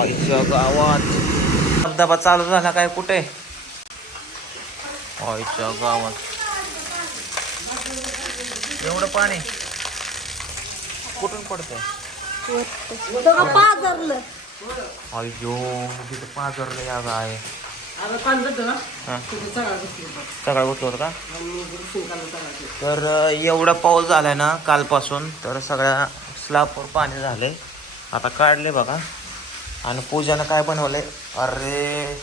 आईच्या गावात. धबधबा चालू झाला काय कुठे? आईच्या गावात. एवढं पाणी कुठून पडतंय? पाजरलं. अय्यो तिथं पाजरलं या गाय सकाळ बसलो होतं. का? तर एवढा पाऊस झालाय ना कालपासून तर सगळ्या स्लाबवर पाणी झाले आता काढले बघा. आणि पूजानं काय बनवलंय? अरे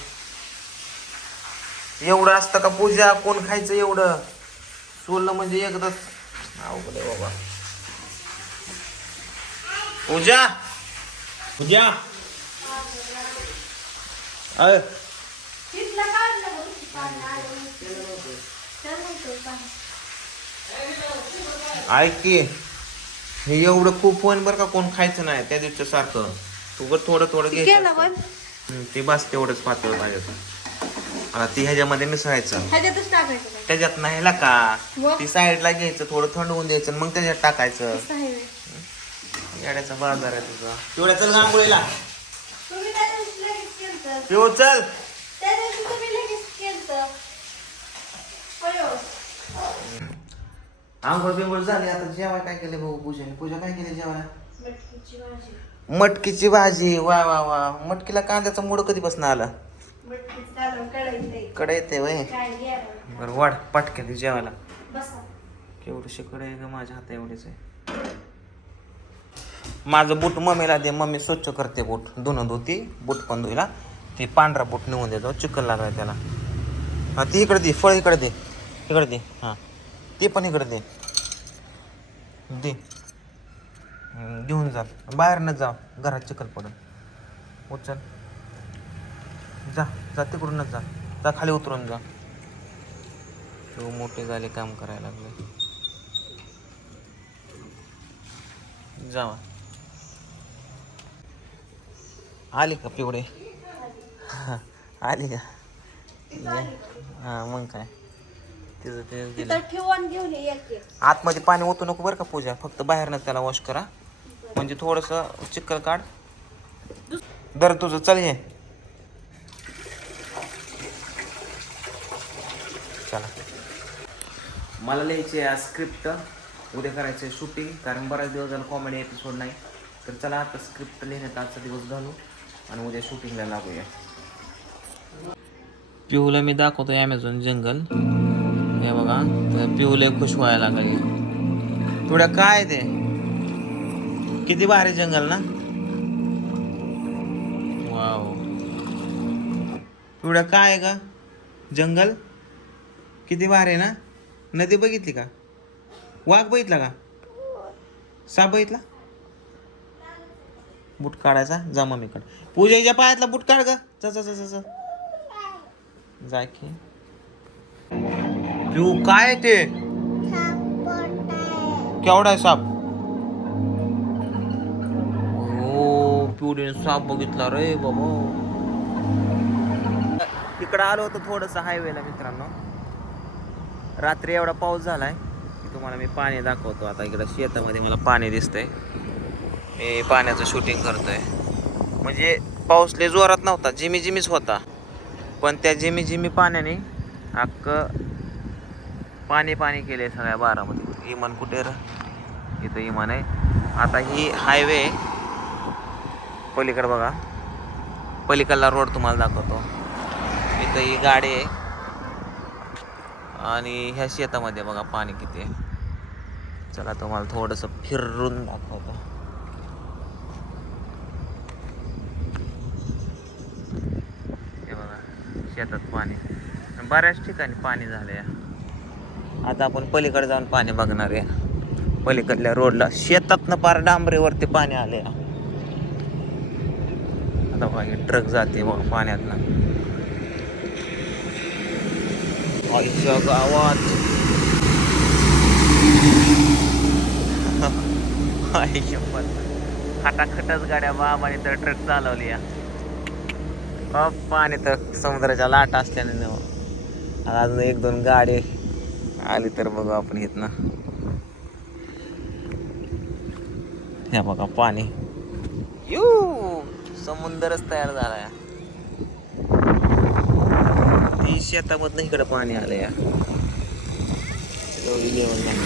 एवढं असतं का पूजा? कोण खायचं एवढं? सोललं म्हणजे एकदाच अवघड आहे बाबा. पूजा! पूजा! अय ऐक की हे एवढं खूप होईन बरं का कोण खायचं नाही त्या दिवशी सारखं तू थोडं थोडं केलं घ्यायचं पण. हम्म, ते बस तेवढंच पातळ पाहिजे. आता ती ह्याच्यामध्ये मिसळायचं. ह्याच्यातच टाकायचं नाही त्याच्यात नाही ला का? मग? ती साईडला घ्यायचं थोडं थंड होऊन द्यायचं आणि मग त्याच्यात टाकायचं. असं आहे. व्हय. येड्याचा बाजार आहे तुझा. तेवढ्या चल गांगोळीला तुम्ही त्या दिवशी लगेच केलतं. पिऊ चल. त्या दिवशी तुम्ही लगेच केलतं. अयो. आंघोळ बिंघोळ झाली आता जेवाय काय केलं भाऊ? पूजाने पूजा काय केली जेवायला? भाजी. मटकीची भाजी वा वा वा. मटकीला कांद्याचा मूड कधीपासून आला. कडे येते वय? बरं वाढ पटक्यात जेवायला. केवढीशी कडे आहे ग माझ्या हाता एवढीच आहे. माझं बूट मम्मीला दे मम्मी स्वच्छ करते बूट. धुणं धुती बूट पण धुईला ते पांढरा बूट निघून देतो चिकन लागलाय त्याला. हा ती इकडे दे फळ इकडे दे. इकडे दे हां. ते पण इकडे दे. दे. घेऊन जा. बाहेरनच जा. घरात चिकन पडून. उचल. जा. जा तिकडूनच जा. जा खाली उतरून जा. तो मोठे झाले काम करायला लागले. जावा. आली का पिवडे हा, आली का? ये. हा मग काय? तिचं ते दिलं. ठेवून घेऊन. आतमध्ये पाणी ओतू नको बरं का पूजा. फक्त बाहेरनं त्याला वॉश करा. म्हणजे थोडंसं चिक्कल काढ. दर तुझं चल ये चला. मला लिहायची आहे स्क्रिप्ट उद्या करायचं आहे शूटिंग कारण बराच दिवस झाला कॉमेडी एपिसोड नाही. तर चला आता स्क्रिप्ट लिहिण्यात आजचा दिवस घालू आणि उद्या शूटिंगला लागूया. पिहूला मी दाखवतो ॲमेझॉन जंगल हे बघा तर पिहूला खुश व्हायला लागली. थोड्या काय ते? किती भारी जंगल ना? वाव. पिवड्या काय आहे का? जंगल? किती भारी आहे ना? नदी बघितली का? वाघ बघितला का? साप बघितला? बूट काढायचा? जा मम्मीकडे पूजेच्या पायातला बूट काढ ग. जा की. काय ते? केवढा आहे साप? पिवडीने साप बघितला रे बाबा. इकडं आलो होतो थोडंसं हायवेला मित्रांनो. रात्री एवढा पाऊस झालाय. तुम्हाला मी पाणी दाखवतो. आता इकडं शेतामध्ये मला पाणी दिसतंय. मी पाण्याचं शूटिंग करतोय. म्हणजे पाऊस लय जोरात नव्हता जिमी जिमीच होता. पण त्या जिमी जिमी पाण्याने अख्खं पाणी पाणी केले सगळ्या बारामध्ये इमान कुठे र? इथं इमान आहे. आता ही हायवे पलीकडे बघा. पलीकडला रोड तुम्हाला दाखवतो. इथं ही गाडी आहे. आणि ह्या शेतामध्ये बघा पाणी किती आहे. चला तुम्हाला थोडंसं फिरून दाखवतो. हे बघा शेतात पाणी. बऱ्याच ठिकाणी पाणी झालंय. आता आपण पलीकडे जाऊन पाणी बघणार आहे. पलीकडल्या रोडला शेतातनं पार डांबरेवरती पाणी आले आता बघा ट्रक जाते बघ पाण्यातनं. आईच्या गावात. आई खटाखटच गाड्या बाबाने तर ट्रक चालवली या. पाणी तर समुद्राच्या लाटा असल्याने न. अजून एक दोन गाडी आली तर बघू आपण इथनं. हे बघा पाणी. यू! समुंदरच तयार झालाय ती शेतामधनं इकडे पाणी आलं या. लेवल नाही.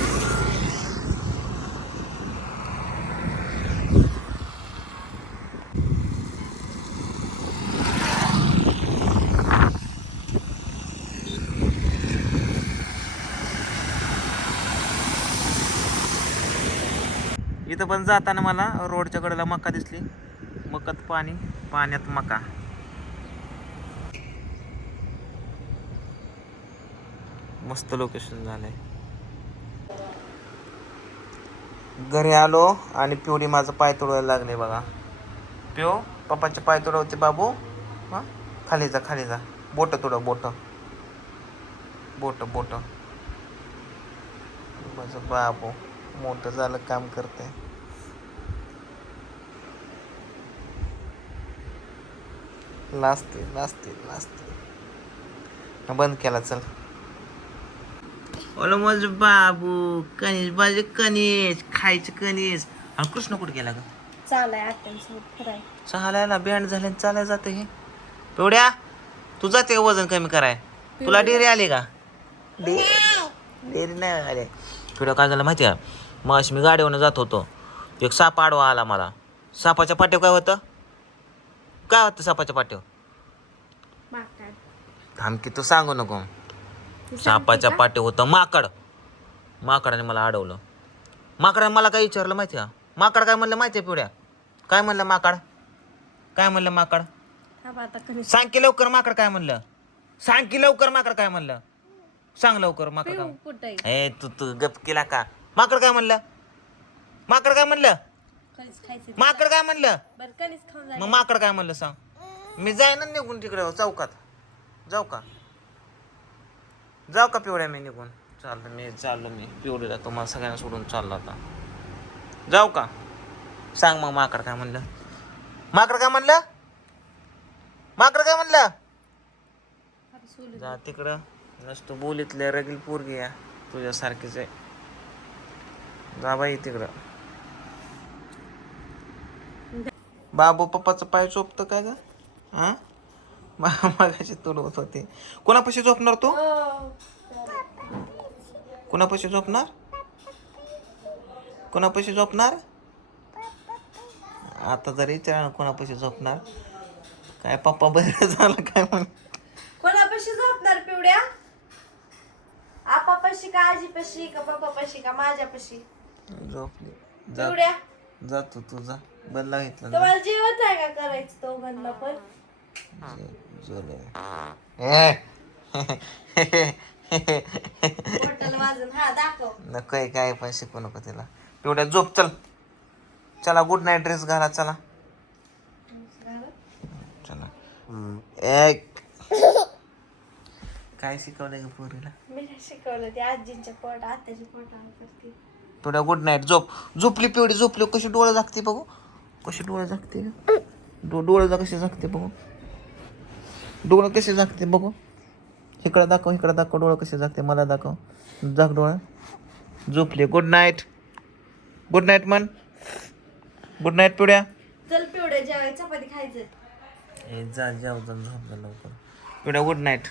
इथं पण जाताना मला रोडच्या कडेला मक्का दिसली. मकात पाणी पाण्यात मका. मस्त लोकेशन झालंय. घरी आलो आणि पिवडी माझं पाय तोडायला लागले बघा. पिओ पप्पाचे पाय तोडवते बाबू. हा? खाली जा खाली जा. बोट तोडव बोट. बोट बोट. माझं बाबू मोठं झालं काम करते लाजते लाजते लाजते बंद केला चल. ओला माझं बाबू कणीस बाजे कणीस खायचं कणीस. आणि कृष्ण कुठे गेला ग? चालाय आत्यांसोबत फिराय चालायला बँड झाले चालायला जाते हे. पिवड्या तू जाते का वजन कमी कराय? तुला डेअरी आली का? डेअरी नाही आले. पिवड्या काय झालं माहिती आहे मग मी गाडीवरून जात होतो. एक साप आडवा आला मला. सापाच्या पाठीवर काय होतं? काय होतं सापाच्या पाठीवर? माकड. थांब की तू सांगू नको. सापाच्या? पाठी होतं माकड. माकडाने मला अडवलं. माकडाने मला काय विचारलं माहिती का? माकड काय म्हणलं माहिती आहे पिवड्या काय म्हणलं माकड? काय म्हणलं माकड? सांग की लवकर माकड काय म्हणलं. सांग की लवकर माकड काय म्हणलं. सांग लवकर माकड काय ए तू तू गप केला का? माकड काय म्हणलं? माकड काय म्हणलं? खायचे माकड काय म्हणलं? बरं कणीस खाऊन मग माकड काय म्हणलं सांग? मी जाईन ना निघून तिकडे चौकात जाऊ का? जाऊ का? पिवड्या मी निघून? चाललो मी चाललो मी. पिवडीला तुम्हाला सगळ्यांना सोडून चाललो आता. जाऊ का? सांग मग माकड काय म्हणलं. माकड काय म्हणलं? माकड काय म्हणलं? जा तिकडं. नसतो बोलीतल्या रगील पोरगी या तुझ्यासारखीच आहे. जा बाई तिकडं. बाबू पप्पाचं पाय चोपतं काय ग? हा? मागाशी तुडवत होते. कोणापाशी झोपणार तू. कोणापाशी झोपणार? कोणापाशी झोपणार? आता जर विचारा कोणापाशी झोपणार? काय पप्पा बरं झालं काय म्हण कोणापाशी झोपणार पिवड्या? आपापाशी का आजीपाशी का पप्पापाशी का माझ्यापाशी? झोपली. पिवड्या? जा तू तू जा. बदला घेतला जा. तुम्हाला जेवत आहे का करायचं दोघांना पण? बॉटल वाजून. हा दाखव. नको काय पण शिकू नको तिला. तेवढ्या झोप चल. चला गुड नाईट ड्रेस घाला चला. चला. एक. काय शिकवलंय का पोरीला? मी नाही शिकवलं ते आजींच्या पोट आत्याच्या पोटावर करते. थोड्या गुड नाईट झोप. झोपली पिवडी झोपली कशी डोळे झाकते बघू. कशी डोळे झाकते? डो डोळे जा कसे झाकते बघू. डोळे कसे झाकते बघू. इकडं दाखव इकडं दाखव डोळे कसे झाकते मला दाखव. झाक डोळे. झोपली. गुड नाईट गुड नाईट मन गुड नाईट पिवड्या. चल पिवड्या जेवाय चपाती खायचं. ए जा जाऊ जा झोप जा लवकर. पिवड्या गुड नाईट